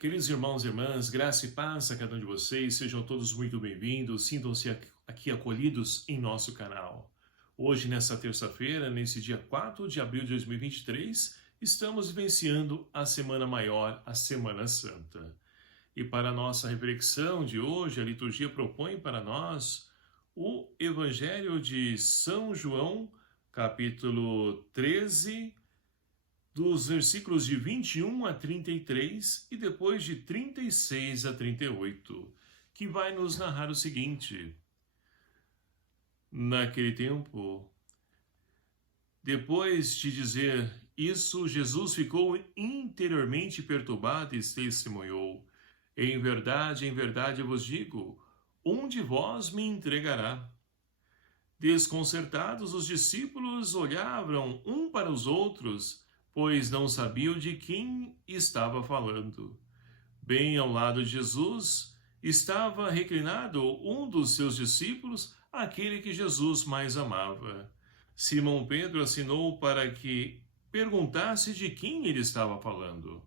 Queridos irmãos e irmãs, graça e paz a cada um de vocês, sejam todos muito bem-vindos, sintam-se aqui acolhidos em nosso canal. Hoje, nessa terça-feira, nesse dia 4 de abril de 2023, estamos vivenciando a Semana Maior, a Semana Santa. E para a nossa reflexão de hoje, a liturgia propõe para nós o Evangelho de São João, capítulo 13, dos versículos de 21 a 33 e depois de 36 a 38, que vai nos narrar o seguinte: Naquele tempo, depois de dizer isso, Jesus ficou interiormente perturbado e testemunhou: em verdade eu vos digo, um de vós me entregará. Desconcertados, os discípulos olhavam um para os outros, pois não sabiam de quem estava falando. Bem ao lado de Jesus estava reclinado um dos seus discípulos, aquele que Jesus mais amava. Simão Pedro assinou para que perguntasse de quem ele estava falando.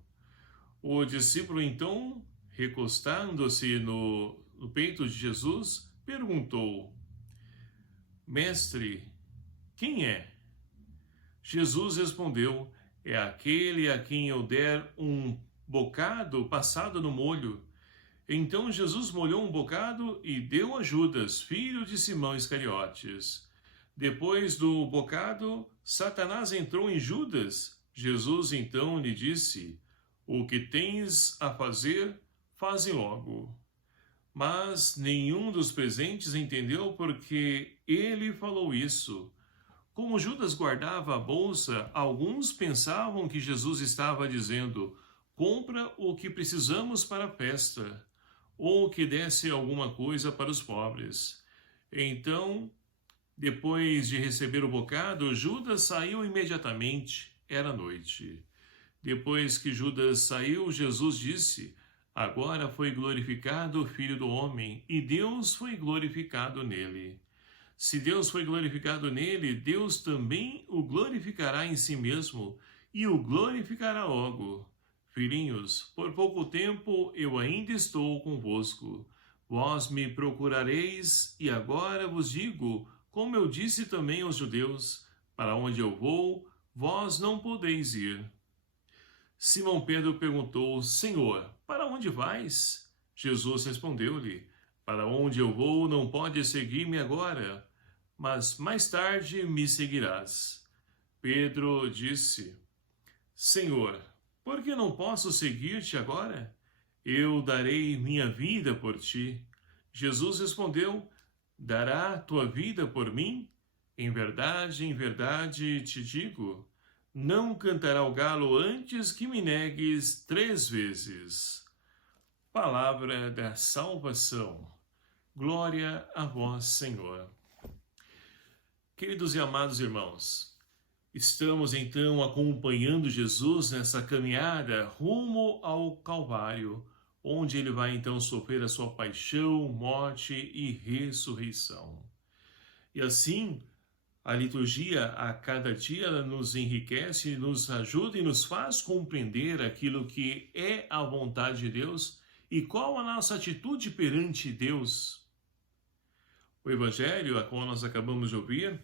O discípulo então, recostando-se no peito de Jesus, perguntou: Mestre, quem é? Jesus respondeu: é aquele a quem eu der um bocado passado no molho. Então Jesus molhou um bocado e deu a Judas, filho de Simão Iscariotes. Depois do bocado, Satanás entrou em Judas. Jesus então lhe disse: o que tens a fazer, faze logo. Mas nenhum dos presentes entendeu porque ele falou isso. Como Judas guardava a bolsa, alguns pensavam que Jesus estava dizendo: compra o que precisamos para a festa, ou que desse alguma coisa para os pobres. Então, depois de receber o bocado, Judas saiu imediatamente. Era noite. Depois que Judas saiu, Jesus disse: agora foi glorificado o Filho do Homem, e Deus foi glorificado nele. Se Deus foi glorificado nele, Deus também o glorificará em si mesmo e o glorificará logo. Filhinhos, por pouco tempo eu ainda estou convosco. Vós me procurareis, e agora vos digo, como eu disse também aos judeus: para onde eu vou, vós não podeis ir. Simão Pedro perguntou: Senhor, para onde vais? Jesus respondeu-lhe: para onde eu vou, não podes seguir-me agora, mas mais tarde me seguirás. Pedro disse: Senhor, por que não posso seguir-te agora? Eu darei minha vida por ti. Jesus respondeu: dará tua vida por mim? Em verdade te digo, não cantará o galo antes que me negues 3 vezes. Palavra da salvação. Glória a vós, Senhor. Queridos e amados irmãos, estamos então acompanhando Jesus nessa caminhada rumo ao Calvário, onde ele vai então sofrer a sua paixão, morte e ressurreição. E assim, a liturgia a cada dia nos enriquece, nos ajuda e nos faz compreender aquilo que é a vontade de Deus e qual a nossa atitude perante Deus. O Evangelho, a qual nós acabamos de ouvir,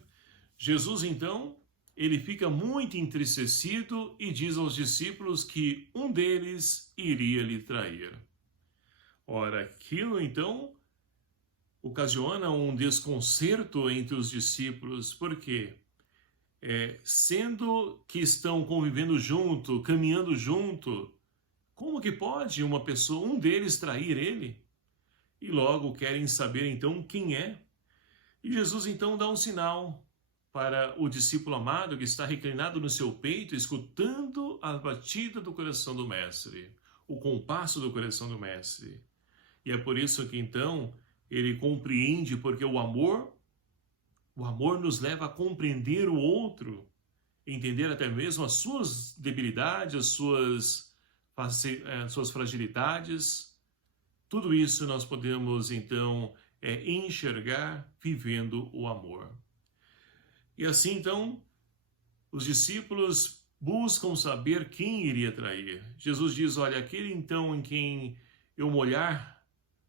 Jesus então, ele fica muito entristecido e diz aos discípulos que um deles iria lhe trair. Ora, aquilo então ocasiona um desconcerto entre os discípulos, porque sendo que estão convivendo junto, caminhando junto, como que pode uma pessoa, um deles, trair ele? E logo querem saber então quem é. E Jesus então dá um sinal para o discípulo amado que está reclinado no seu peito, escutando a batida do coração do Mestre, o compasso do coração do Mestre. E é por isso que então ele compreende, porque o amor nos leva a compreender o outro, entender até mesmo as suas debilidades, as suas fragilidades. Tudo isso nós podemos então enxergar vivendo o amor. E assim então, os discípulos buscam saber quem iria trair. Jesus diz, olha, aquele então em quem eu molhar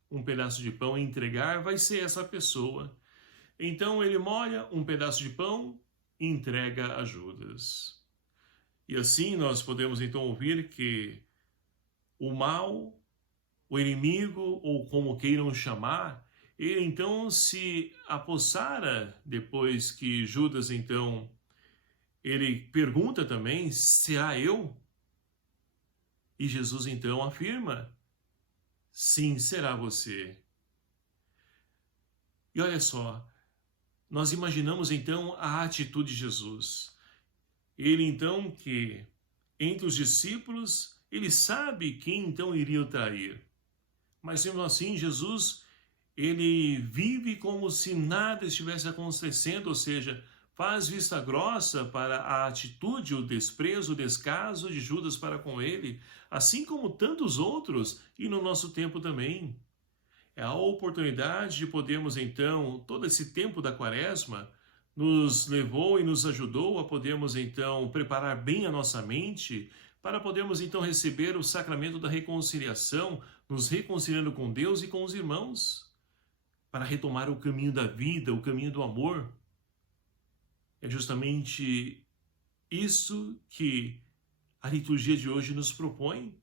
um pedaço de pão e entregar, vai ser essa pessoa. Então ele molha um pedaço de pão e entrega a Judas. E assim nós podemos então ouvir que o mal, o inimigo, ou como queiram chamar, ele então se apossara depois que Judas então, ele pergunta também, será eu? E Jesus então afirma, sim, será você. E olha só, nós imaginamos então a atitude de Jesus. Ele então que, entre os discípulos, ele sabe quem então iria o trair. Mas mesmo assim, Jesus, ele vive como se nada estivesse acontecendo, ou seja, faz vista grossa para a atitude, o desprezo, o descaso de Judas para com ele, assim como tantos outros e no nosso tempo também. É a oportunidade de podermos então, todo esse tempo da quaresma, nos levou e nos ajudou a podermos então preparar bem a nossa mente para podermos então receber o sacramento da reconciliação, nos reconciliando com Deus e com os irmãos, para retomar o caminho da vida, o caminho do amor. É justamente isso que a liturgia de hoje nos propõe,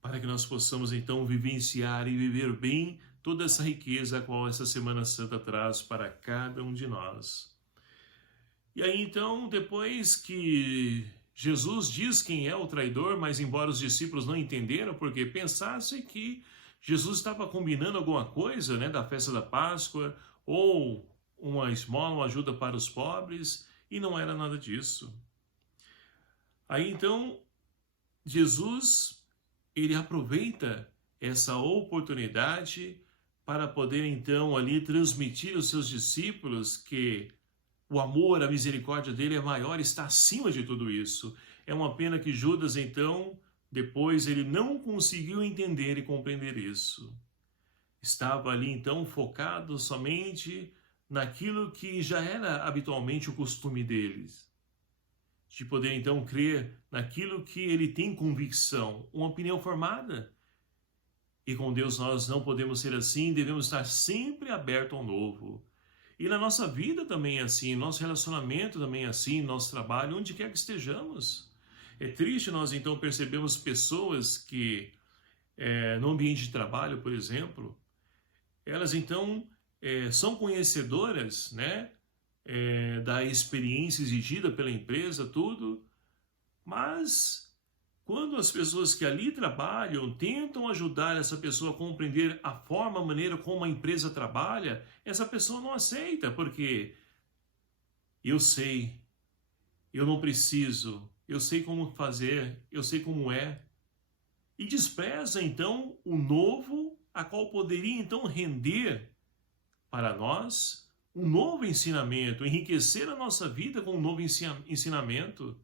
para que nós possamos então vivenciar e viver bem toda essa riqueza a qual essa Semana Santa traz para cada um de nós. E aí então, depois que Jesus diz quem é o traidor, mas embora os discípulos não entenderam, porque pensassem que Jesus estava combinando alguma coisa, né, da festa da Páscoa, ou uma esmola, uma ajuda para os pobres, e não era nada disso. Aí então, Jesus, ele aproveita essa oportunidade para poder então ali transmitir aos seus discípulos que o amor, a misericórdia dele é maior, está acima de tudo isso. É uma pena que Judas então, depois ele não conseguiu entender e compreender isso. Estava ali então focado somente naquilo que já era habitualmente o costume deles, de poder então crer naquilo que ele tem convicção, uma opinião formada. E com Deus nós não podemos ser assim, devemos estar sempre abertos ao novo. E na nossa vida também é assim, nosso relacionamento também é assim, nosso trabalho, onde quer que estejamos. É triste nós então percebemos pessoas que, no ambiente de trabalho, por exemplo, elas então são conhecedoras, né, da experiência exigida pela empresa, tudo, mas quando as pessoas que ali trabalham tentam ajudar essa pessoa a compreender a forma, a maneira como a empresa trabalha, essa pessoa não aceita, porque eu sei, eu não preciso, eu sei como fazer, eu sei como é, e despreza então o novo, a qual poderia então render para nós um novo ensinamento, enriquecer a nossa vida com um novo ensinamento.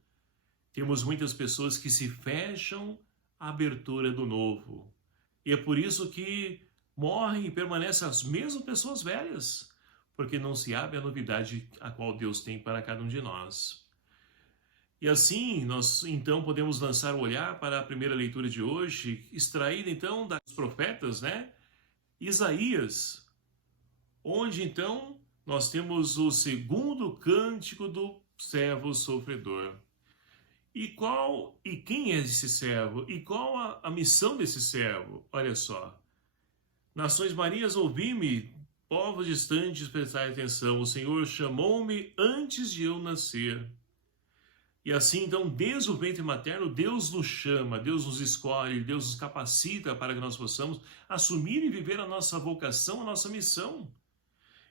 Temos muitas pessoas que se fecham à abertura do novo. E é por isso que morrem e permanecem as mesmas pessoas velhas, porque não se abre a novidade a qual Deus tem para cada um de nós. E assim, nós então podemos lançar o olhar para a primeira leitura de hoje, extraída então dos profetas, né? Isaías, onde então nós temos o segundo cântico do servo sofredor. E quem é esse servo? E qual a missão desse servo? Olha só. Nações Marias, ouvi-me, povos distantes, prestai atenção. O Senhor chamou-me antes de eu nascer. E assim, então, desde o ventre materno, Deus nos chama, Deus nos escolhe, Deus nos capacita para que nós possamos assumir e viver a nossa vocação, a nossa missão.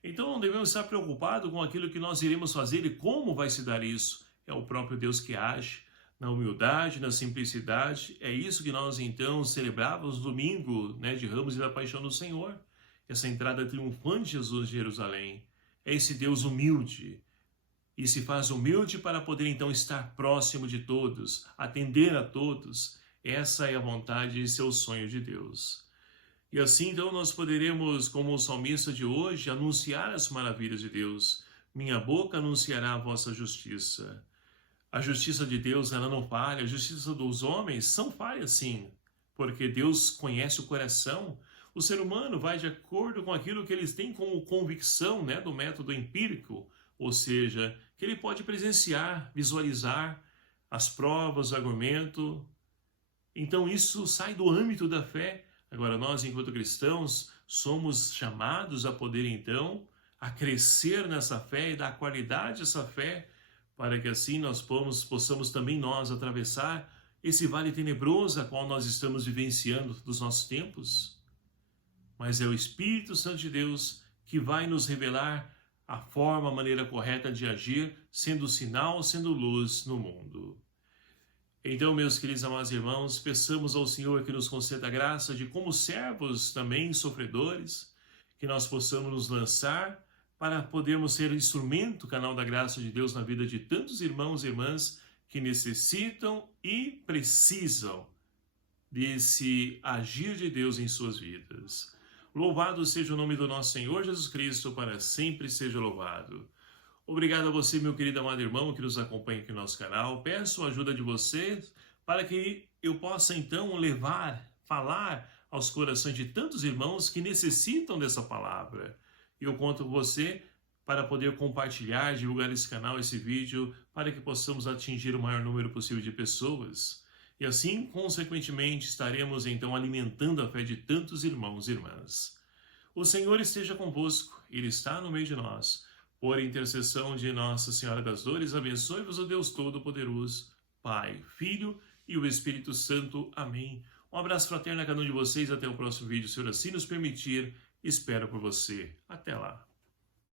Então não devemos estar preocupados com aquilo que nós iremos fazer e como vai se dar isso. É o próprio Deus que age na humildade, na simplicidade. É isso que nós então celebrávamos no domingo, né, de Ramos e da Paixão do Senhor. Essa entrada triunfante de Jesus em Jerusalém. É esse Deus humilde. E se faz humilde para poder então estar próximo de todos, atender a todos. Essa é a vontade e esse é o sonho de Deus. E assim, então, nós poderemos, como o salmista de hoje, anunciar as maravilhas de Deus. Minha boca anunciará a vossa justiça. A justiça de Deus, ela não falha, a justiça dos homens são falhas sim, porque Deus conhece o coração. O ser humano vai de acordo com aquilo que eles têm como convicção, né, do método empírico, ou seja, que ele pode presenciar, visualizar as provas, o argumento. Então isso sai do âmbito da fé. Agora nós, enquanto cristãos, somos chamados a poder então a crescer nessa fé e dar qualidade a essa fé, para que assim nós possamos também nós atravessar esse vale tenebroso a qual nós estamos vivenciando dos nossos tempos. Mas é o Espírito Santo de Deus que vai nos revelar a forma, a maneira correta de agir, sendo sinal, sendo luz no mundo. Então, meus queridos amados irmãos, peçamos ao Senhor que nos conceda a graça de, como servos também sofredores, que nós possamos nos lançar para podermos ser instrumento, canal da graça de Deus na vida de tantos irmãos e irmãs que necessitam e precisam desse agir de Deus em suas vidas. Louvado seja o nome do nosso Senhor Jesus Cristo, para sempre seja louvado. Obrigado a você, meu querido amado irmão, que nos acompanha aqui no nosso canal. Peço a ajuda de vocês para que eu possa então falar aos corações de tantos irmãos que necessitam dessa palavra. E eu conto com você para poder compartilhar, divulgar esse canal, esse vídeo, para que possamos atingir o maior número possível de pessoas. E assim, consequentemente, estaremos então alimentando a fé de tantos irmãos e irmãs. O Senhor esteja convosco, Ele está no meio de nós. Por intercessão de Nossa Senhora das Dores, abençoe-vos o Deus Todo-Poderoso, Pai, Filho e o Espírito Santo. Amém. Um abraço fraterno a cada um de vocês. Até o próximo vídeo, se assim nos permitir. Espero por você. Até lá.